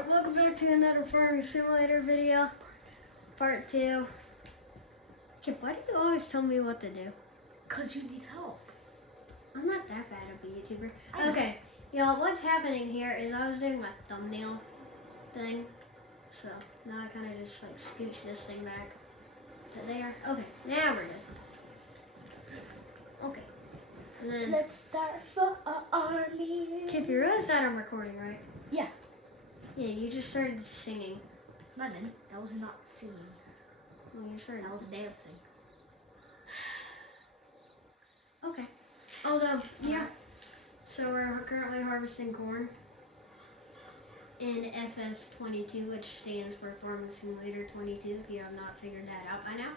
Alright, welcome back to another Farming Simulator video. Part 2. Kip, why do you always tell me what to do? Because you need help. I'm not that bad of a YouTuber. Okay, y'all, what's happening here is I was doing my thumbnail thing. So, now I kind of just like scooch this thing back to there. Okay, now we're good. Okay. And then, Let's start for our army. Kip, you realize that I'm recording, right? Yeah. Yeah, you just started singing. No, I didn't. That was not singing. Well, you started. That was dancing. Okay. Although, yeah. So we're currently harvesting corn in FS22, which stands for Farming Simulator 22, if you have not figured that out by now.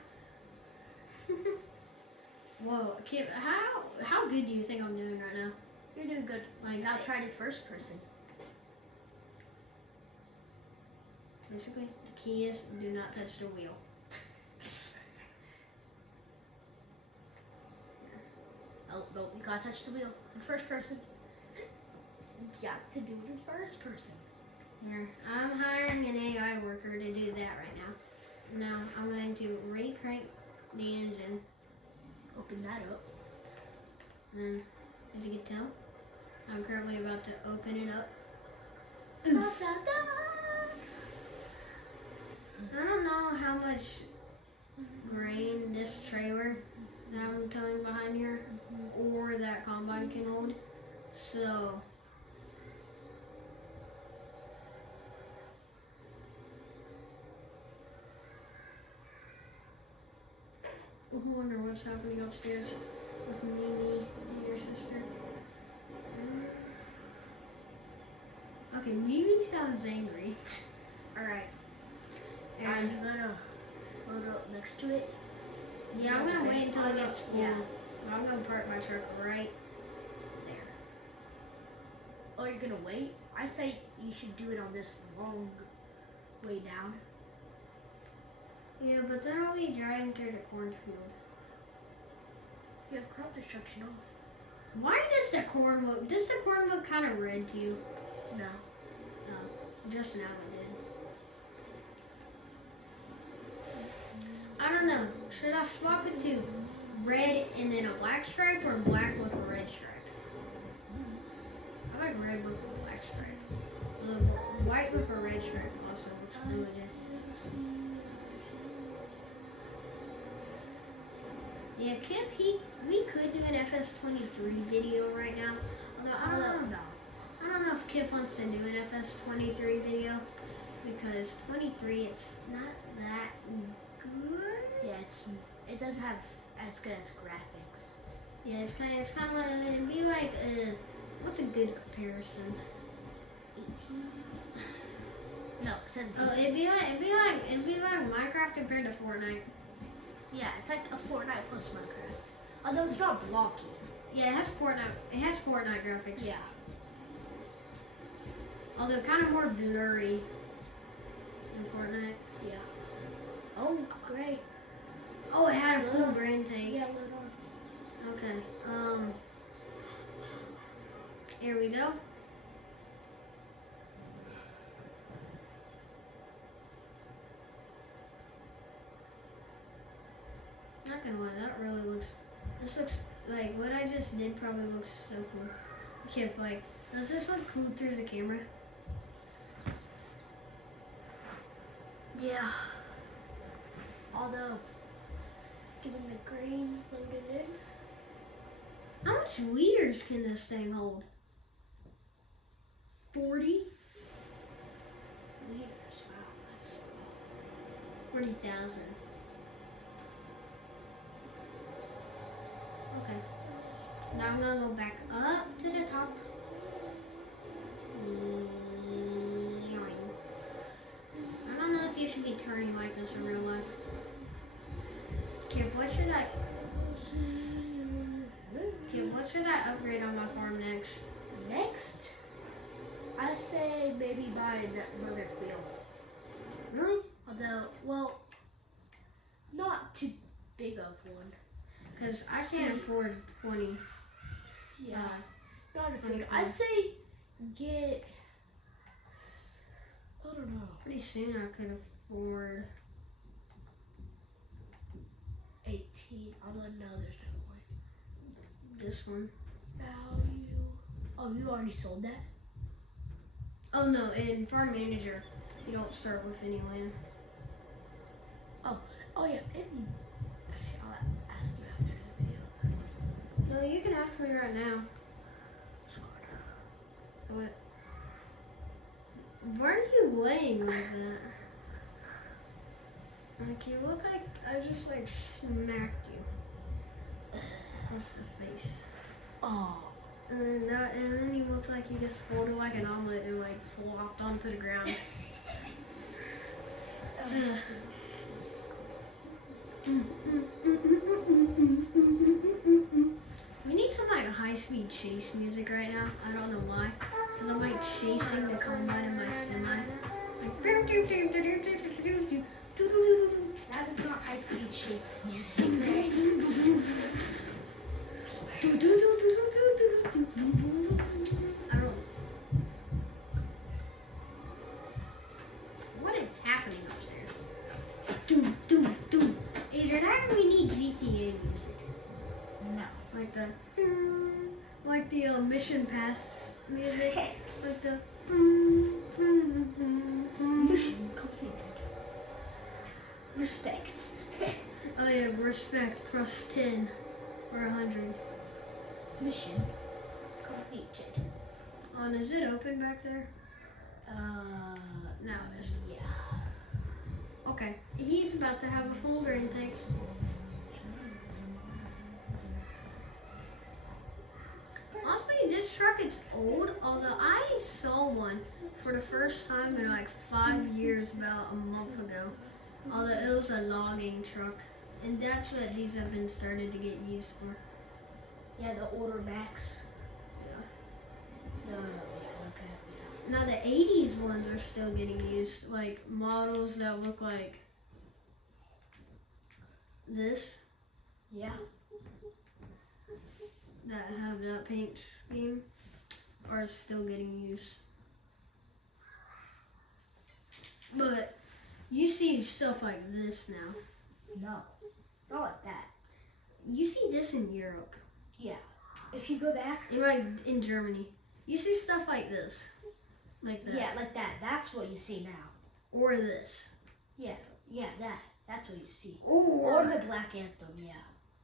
Whoa, Kip, how good do you think I'm doing right now? You're doing good. Like, Now try the first person. basically, the key is do not touch the wheel. Oh, no, you gotta touch the wheel. In first person. You got to do it in first person. Here, I'm hiring an AI worker to do that right now. Now, I'm going to re-crank the engine. Open that up. And as you can tell, I'm currently about to open it up. I don't know how much grain this trailer that I'm towing behind here or that combine can hold. So, I wonder what's happening upstairs with Mimi and your sister. Okay, Mimi sounds angry. Alright. And Are you gonna load up next to it? yeah, I'm gonna wait until it gets full. Yeah. I'm gonna park my truck right there. Oh, you're gonna wait? I say you should do it on this long way down. Yeah, but then I'll be driving through the cornfield. You have crop destruction off. Why does the corn look kind of red to you? No. No, just now it did. I don't know. Should I swap it to red and then a black stripe or black with a red stripe? I like red with a black stripe. The white with a red stripe also looks really good. Yeah, Kip, we could do an FS23 video right now. Although I don't know if Kip wants to do an FS23 video because 23 is not that good. Yeah, it doesn't have as good as graphics. Yeah, it's kind of it'd be like what's a good comparison? 18? No, 17. Oh, it'd be like Minecraft compared to Fortnite. Yeah, it's like a Fortnite plus Minecraft. Although it's not blocky. Yeah, it has Fortnite graphics. Yeah. Although kind of more blurry than Fortnite. Yeah. Oh, great. Oh, it had a full grain tank. Yeah, load on. Okay. Here we go. Not gonna lie, that really looks. This looks like what I just did. Probably looks so cool. Okay, like, does this look cool through the camera? Yeah. Although, getting the grain loaded in. How much liters can this thing hold? 40? Liters. Wow, that's 40,000. Okay. Now I'm gonna go back up to the top. I don't know if you should be turning like this in real life. Kip, what should I upgrade on my farm next? Next, I say maybe buy another field. Really? Although, well, not too big of one. Because I can't afford 20. Yeah. Not a field. I say get soon I could afford. 18. Although no, there's no point. This one. Value. Oh, you already sold that? Oh no, in Farm Manager, you don't start with any land. Oh yeah. Actually, I'll ask you after the video. No, you can ask me right now. What? Why are you laying like that? Like you look like I just like smacked you across the face. Oh. And then you look like you just folded like an omelet and like flopped onto the ground. We need some like high-speed chase music right now. I don't know why. Because I'm like chasing the combine in my semi. Like, That is not high speed chase music, right? I don't. What is happening upstairs? Doom, doom, doom. Either that or we need GTA music. No. Like the Mission Pass music. Like the. Mission completed. Respect. Oh yeah, respect plus 10 or 100. Mission completed. Is it open back there? No, it isn't. Yeah. Okay, he's about to have a full grain tank. Honestly, this truck is old, although I saw one for the first time in like 5 years about a month ago. Although it was a logging truck. And that's what these have been started to get used for. Yeah, the older Max. Yeah. Okay. Now the 80s ones are still getting used. Like models that look like this. Yeah. That have that paint scheme are still getting used. But you see stuff like this now. No. Not like that. You see this in Europe. Yeah. If you go back. In Germany. You see stuff like this. Like that. Yeah, like that. That's what you see now. Or this. Yeah, that. That's what you see. Or the Black Anthem, yeah.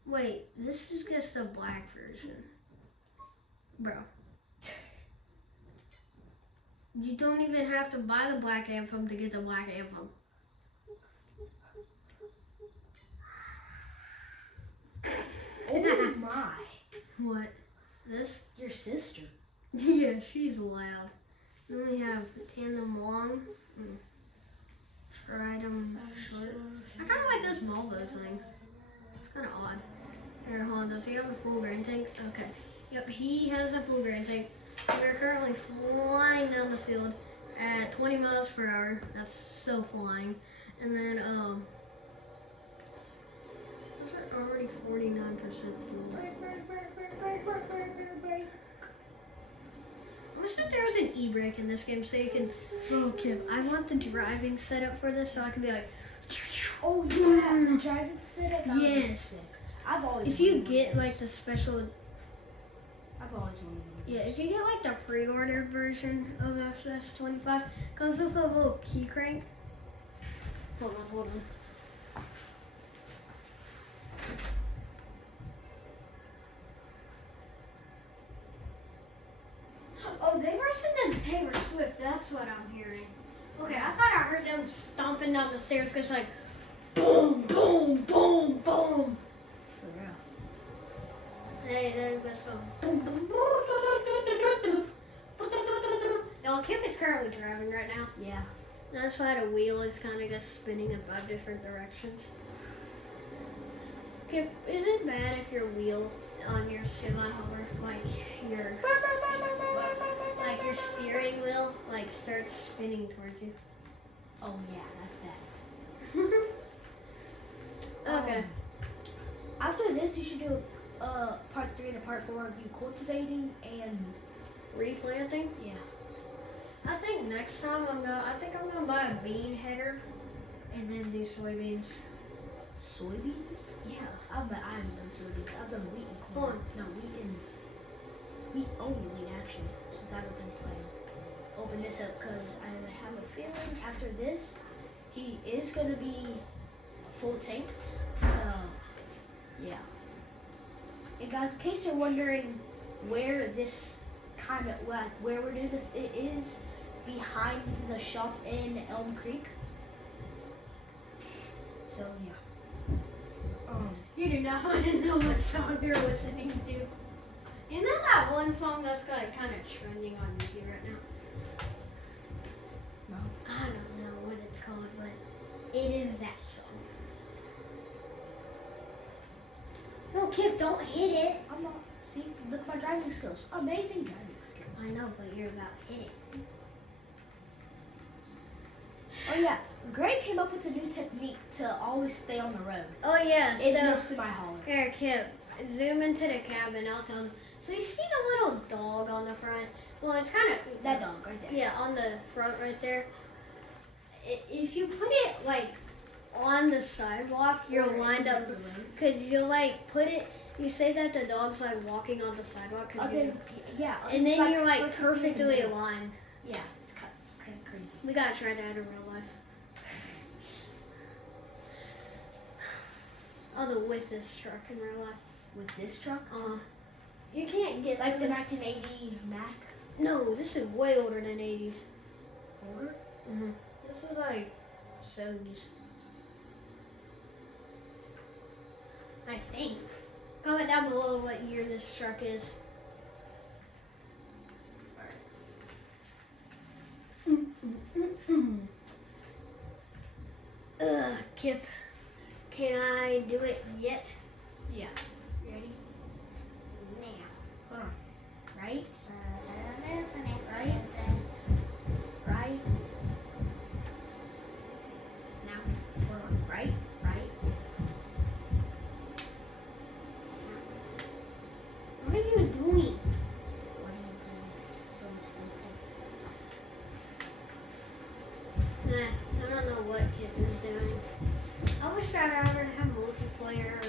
wait, this is just a black version. Bro. You don't even have to buy the Black Anthem to get the Black Anthem. Oh my. What? This? Your sister. Yeah, she's loud. Then we have Tandem Long. Tridem Short. I kind of like this Volvo thing. It's kind of odd. Here, hold on. Does he have a full grain tank? Okay. Yep, he has a full grain tank. We're currently flying down the field at 20 miles per hour. That's so flying. And then, those are already 49% fuel. I wish that there was an e-brake in this game so you can. Oh, Kim, I want the driving setup for this so I can be like. Oh yeah, the driving setup. That would be Yes. sick. I've always. If you wanted one get of like those. the special. I've always wanted one of Yeah, those. if you get like the pre-order version of FS25, comes with a little key crank. Hold on. Oh, they were listening to Taylor Swift. That's what I'm hearing. Okay, I thought I heard them stomping down the stairs because like, boom, boom, boom, boom. For real. They just go boom, boom, boom. Now, Kim is currently driving right now. Yeah. That's why the wheel is kind of just spinning in 5 different directions. Okay, is it bad if your wheel on your semi-hover, like your steering wheel, like starts spinning towards you? Oh yeah, that's that. Okay. After this, you should do part 3 and a part 4 of you cultivating and Replanting? yeah. I think next time I think I'm gonna buy a bean header, and then do soybeans. Soybeans? Yeah. I haven't done soybeans. I've done wheat and corn. Corn. No, wheat only wheat actually, since I've been playing. Open this up because I have a feeling after this, he is gonna be full tanked. So, yeah. And guys, in case you're wondering where this where we're doing this, it is behind the shop in Elm Creek. So yeah. You do not want to know what song you're listening to. You know that one song that's kind of trending on YouTube right now? No. I don't know what it's called, but it is that song. No, Kip, don't hit it. I'm not. See, look at my driving skills. Amazing driving skills. I know, but you're about to hit it. Oh yeah, Greg came up with a new technique to always stay on the road. Oh yeah, In so this semi-hauler. here, Kip, zoom into the cabin. I'll tell him. So you see the little dog on the front? Well, it's kind of That dog right there. Yeah, on the front right there. If you put it like on the sidewalk, you'll wind up because you like put it. You say that the dog's like walking on the sidewalk, Yeah. and then you're like perfectly perfectly in the aligned. Yeah, it's kind of crazy. We gotta try that in real life. I'll do with this truck in real life. With this truck, You can't get like the 1980 Mac. No, this is way older than 80s. Older? Mm-hmm. This is like 70s. I think. Comment down below what year this truck is. Kip, can I do it yet? Yeah. You ready? Now. Hold on. Right. Right. Right. Now. Hold on. Right. Right. What are you doing? What do you think? It's always full tilt. I don't know what Kip is doing. I wish that I would have multiplayer.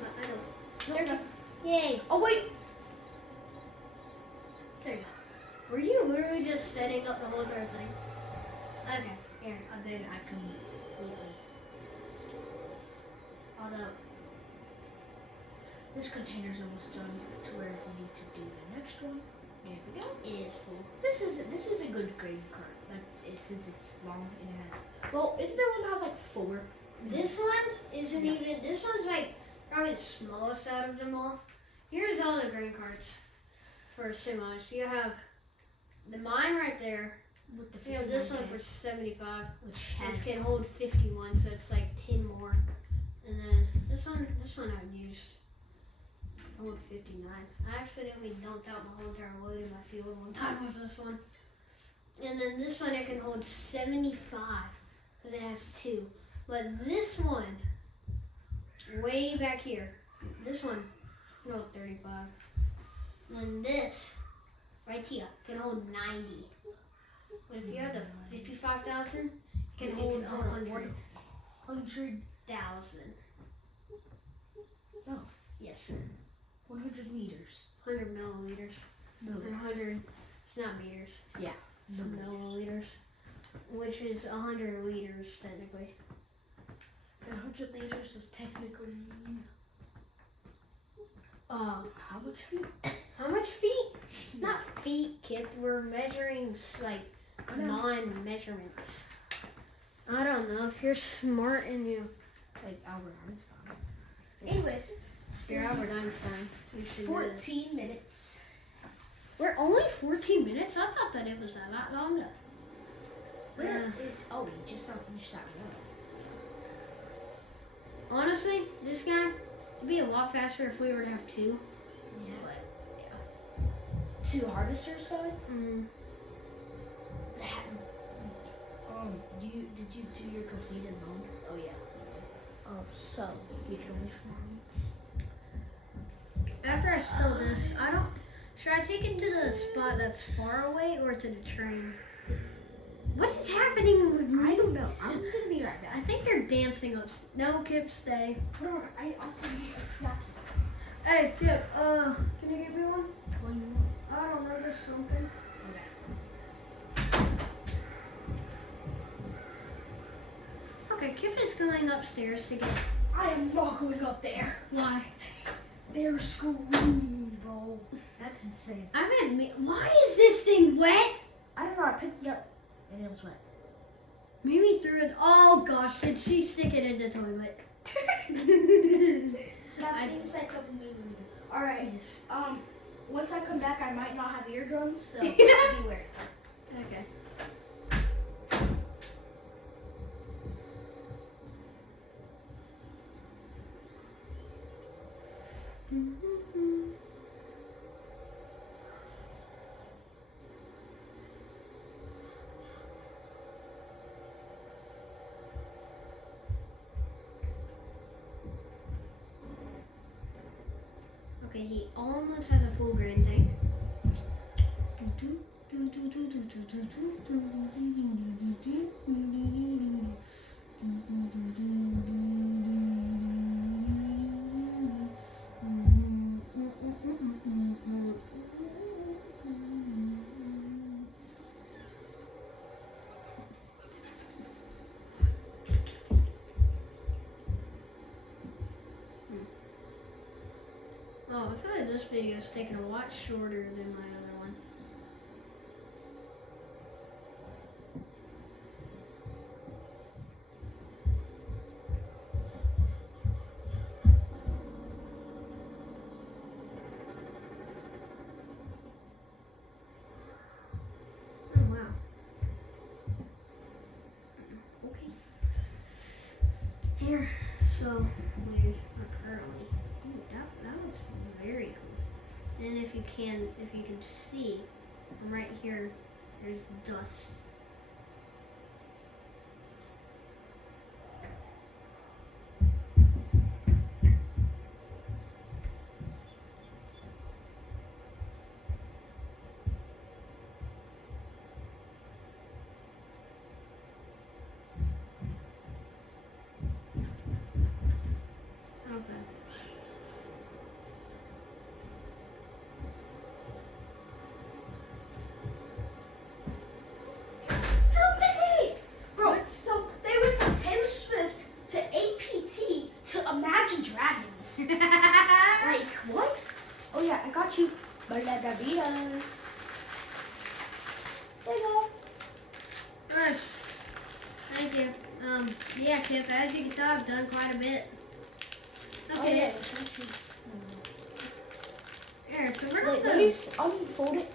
But I don't. Turkey. Yay! Oh wait. There you go. Were you literally just setting up the whole entire thing? Okay, here. And then I completely. Although this container's almost done to where we need to do the next one. There we go. It is full. This is a good grain cart. Since it's long and it has. Well, isn't there one that has like 4? This one isn't Yeah. even. This one's like probably the smallest out of them all. Here's all the grain carts for semis. You have the mine right there. With the You have this one 59K, for 75. which This has can hold 51, so it's like 10 more. And then this one I've used. I hold 59. I accidentally dumped out my whole entire load in my field one time with this one. And then this one it can hold 75 because it has 2. But this one, way back here, this one can hold 35. And then this, right here, can hold 90. But if you have the 55,000, it can hold 100,000. 100,000. Oh, Yes, 100 meters. 100 milliliters. Or 100, it's not meters. Yeah. Some milliliters, which is 100 liters technically. 100 liters is technically. How much feet? How much feet? It's not feet, Kip. We're measuring like non-measurements. I don't know if you're smart and you Like Albert Einstein. Anyways, you're Albert Einstein. You should know this. 14 minutes. We're only 14 minutes. I thought that it was a lot longer. Where is? Oh, we just not finished that one. Honestly, this guy would be a lot faster if we were to have 2. Yeah. But 2 harvesters going? Did you do your completed loan? Oh yeah. Oh, so we can only farm. after I sell this, I don't. Should I take it to the spot that's far away or to the train? What is happening with me? I don't know. I'm gonna be right I back. think they're dancing up. No, Kip, stay. Hold on. I also need a snack. Hey, Kip, can you give me one? What do you want? I don't know, just something. Okay, Kip is going upstairs to get. I am not going up there. Why? They're screaming, bro. That's insane. I mean, why is this thing wet? I don't know. I picked it up and it was wet. Mimi threw it. Oh gosh, did she stick it in the toilet? That I- seems like something we would do. All right. Yes. Once I come back, I might not have eardrums, so Yeah. beware. Okay. Okay, he almost has a full grain tank. Oh, I feel like this video is taking a lot shorter than my other one. Oh wow. Okay. Here, so we are currently. Ooh, that looks very cool. And if you can see, from right here, there's dust. Okay. Help me! Bro, so they went from Taylor Swift to APT to Imagine Dragons. Like, what? Oh yeah, I got you. Baladavidas. There you go. Alright. Thank you. Yeah, Kip, as you can tell, I've done quite a bit. Oh, Okay. yeah, thank you. Here, so we're Wait, gonna let me unfold it.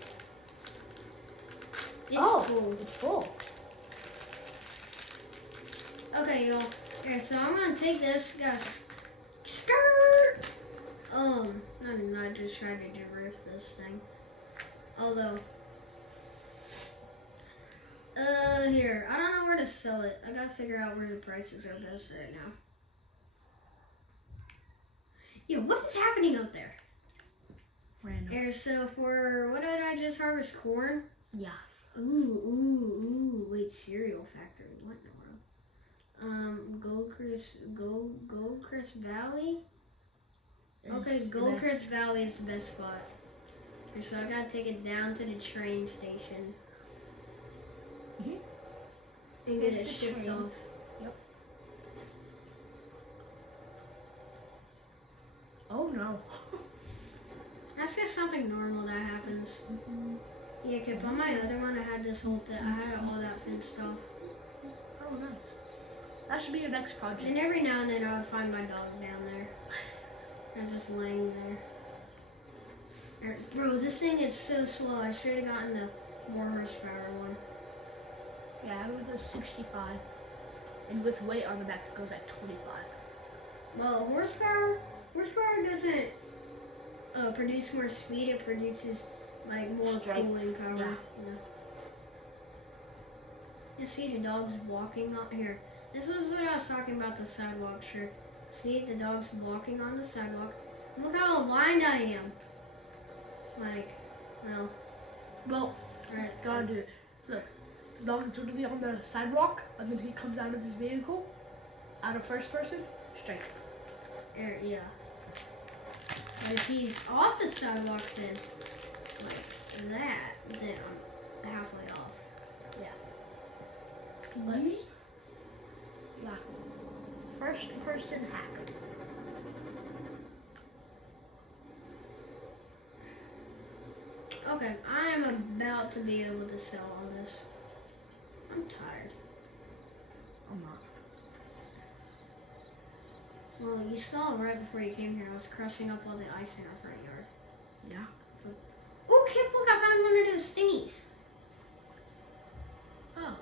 It's Oh. full. It's full. Okay, y'all. Here, so I'm gonna take this, guys. Skirt! I'm not just trying to drift this thing. Although, here, I don't know where to sell it. I gotta figure out where the prices are best right now. Yo, what is happening up there? Random. Here, so for, what did I just harvest? Corn? Yeah. Ooh, wait, cereal factory, what in the world? Goldcrest Valley? Okay, It's the Goldcrest best. Valley is the best spot. Here, so I gotta take it down to the train station. Mhm. And get With it the shipped train. off. Oh no. That's just something normal that happens. Yeah, cause on my other one, I had this whole thing, I had all that fenced off. Oh nice. That should be your next project. And every now and then I would find my dog down there. And just laying there. Bro, this thing is so slow. I should have gotten the more horsepower one. Yeah, I would go 65. And with weight on the back, it goes at 25. Well, horsepower doesn't produce more speed. It produces like more Strength. cooling power. Yeah. You see the dogs walking up here. This was what I was talking about, the sidewalk trick. See the dogs walking on the sidewalk. Look how aligned I am. Like, No. Well, Right. gotta do it. Look, the dog is literally on the sidewalk, and then he comes out of his vehicle, out of first person, straight. Yeah. But if he's off the sidewalk, then like that, then I'm halfway off. But, yeah. First person hack. Okay, I am about to be able to sell all this. I'm tired. I'm not. Well, you saw right before you came here, I was crushing up all the ice in our front yard. Yeah. Oh, Kip, look, I found one of those thingies. Oh.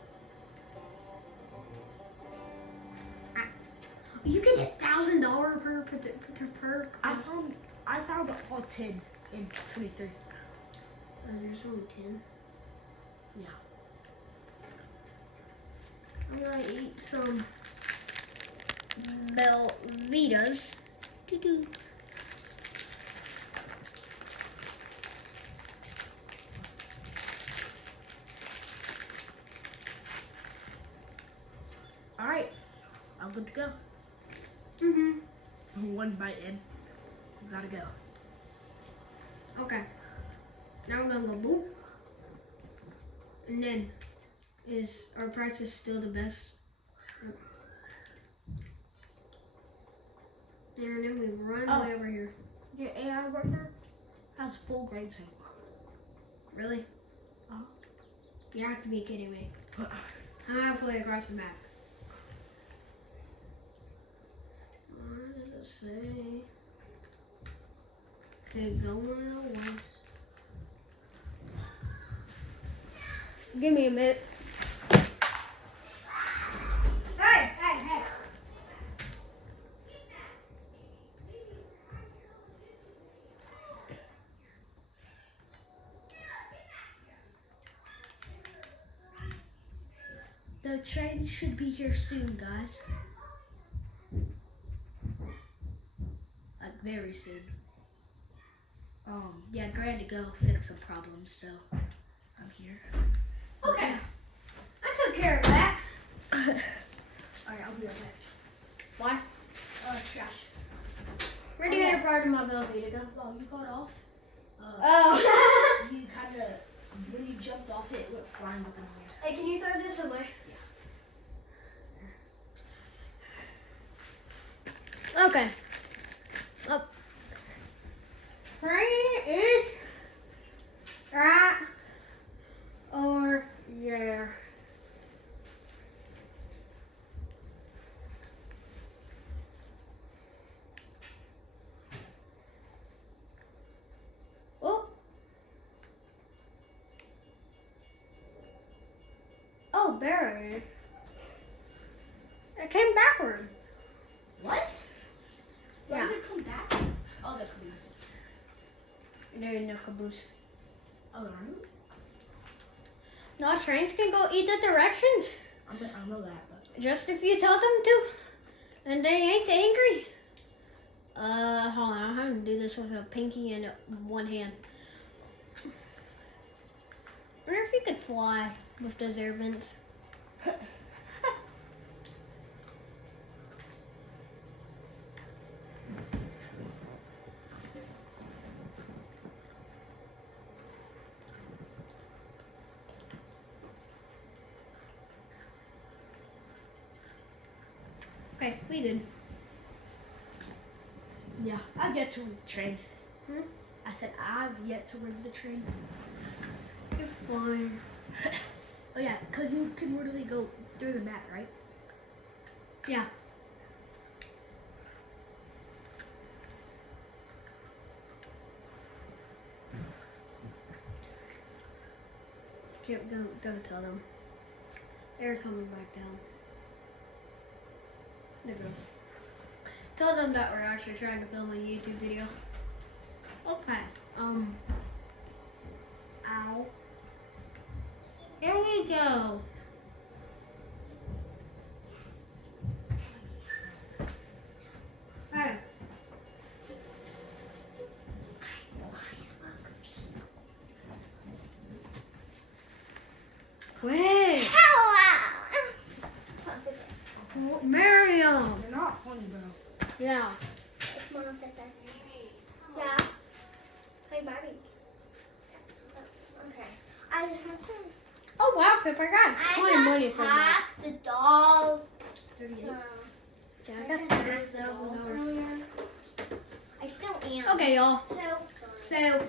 You get $1,000 per. I found all 10 in 23. There's only 10. Yeah. I'm gonna eat some Belvitas. Doo-doo. All right. I'm good to go. Mm-hmm. One bite in. Gotta go. Okay. Now we're gonna go boop. And then, is our price is still the best? And then we run way over here. Your AI burger has full grain tank. Really? Uh-huh. You have to be kidding me. I'm halfway across the map. What does it say? Okay, going away. Give me a minute. Hey, hey, hey. The train should be here soon, guys. Like very soon. Yeah, Gran to go fix some problems, so I'm here. Okay. I took care of that. Alright, I'll be right back. Why? Trash. Where do you get a part of my Velveeta go? Oh, you got off. Oh. You kind of, when you jumped off it, went flying up in the air. Hey, can you throw this away? Yeah. Okay. Up. Train is right over there. Oh. Oh, there it is. It came backward. What? Why Yeah. did it come back? Oh, the caboose. There's no caboose. Oh, the root? No, trains can go either directions. I know that, but. Just if you tell them to. And they ain't angry. Hold on. I'm having to do this with a pinky and one hand. I wonder if you could fly with those air vents. Okay, we good. Yeah, I've yet to rig the train. Hmm? I said I've yet to rig the train. You're flying. Oh yeah, because you can literally go through the map, right? Yeah. Don't tell them. They're coming back down. There goes. Tell them that we're actually trying to film a YouTube video. Okay. Ow. Here we go. Hey. funny, bro. Yeah. If Mom said that. Yeah. Play Barbies. Okay. I have some. Oh wow, Pip, I got a ton of money from that. The dolls. 38. Yeah, I got $30,000. Earlier. I still am. Okay, y'all. So, So now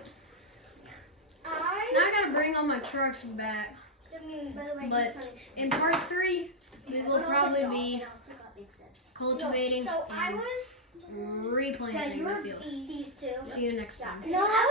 I. I gotta bring all my trucks back. By the way, But this one is- in part 3, we will probably And be I also got big sis. cultivating So I and was. replanting the field. These two. See you next time. No, I